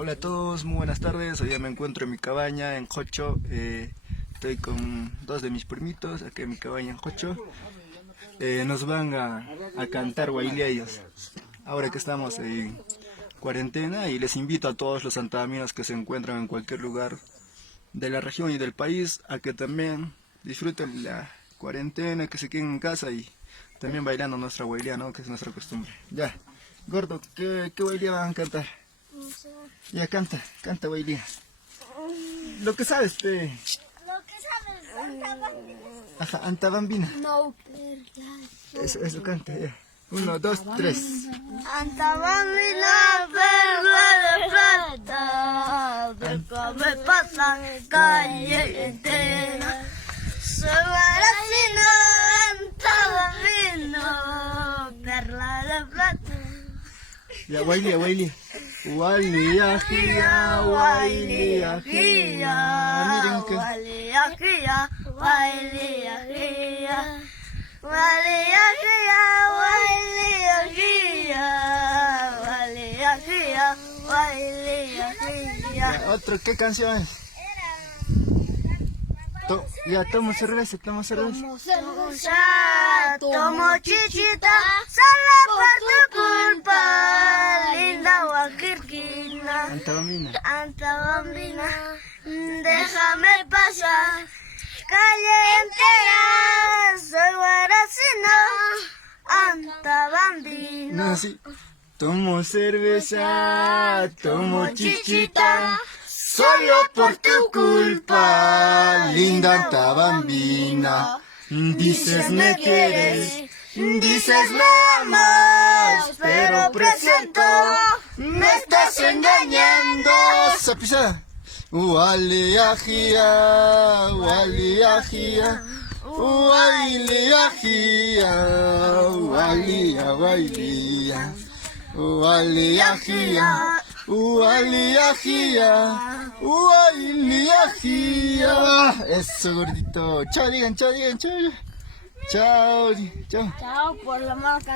Hola a todos, muy buenas tardes. Hoy ya me encuentro en mi cabaña en Jocho. Estoy con dos de mis primitos aquí en mi cabaña en Jocho. Nos van a cantar Guailí ellos. Ahora que estamos en cuarentena, y les invito a todos los santagaminos que se encuentran en cualquier lugar de la región y del país a que también disfruten la cuarentena, que se queden en casa y también bailando nuestra Guailía, ¿no? Que es nuestra costumbre. Ya, gordo, ¿qué Guailía van a cantar? Ya, canta Guailía. Lo que sabes, pe. Lo que sabes, Antabambina. Ajá, Antabambina. No, Eso canta, ya. 1, 2, 3. Antabambina, perla de plata, de come pasa calle entera. Soy guaracino, Antabambino, perla de plata. Ya, Guailía. Guailía, gia, Guailía, gia. Miren que... Guailía, gia, Guailía, gia. Guailía, gia, Guailía, gia. Guailía, gia, Guailía, gia. Ya, otro, ¿qué canción es? Ya, tomo cerveza. Tomo chichita, solo por tu culpa, linda Guaquirquina. Antabambina. Antabambina, déjame pasar, calle entera, soy guaracino, Antabambina. No, sí. Tomo cerveza, tomo chichita, solo por tu culpa, linda Antabambina. Dices me quieres, dices me amas, pero presiento, me estás engañando. Sapisa. Ualiajia, ualiajia, ualiajia, ualiajia, ualiajia, ualiajia, ualiajia. Eso, gordito. Chao, digan, chao. Chao. Chao por la marca.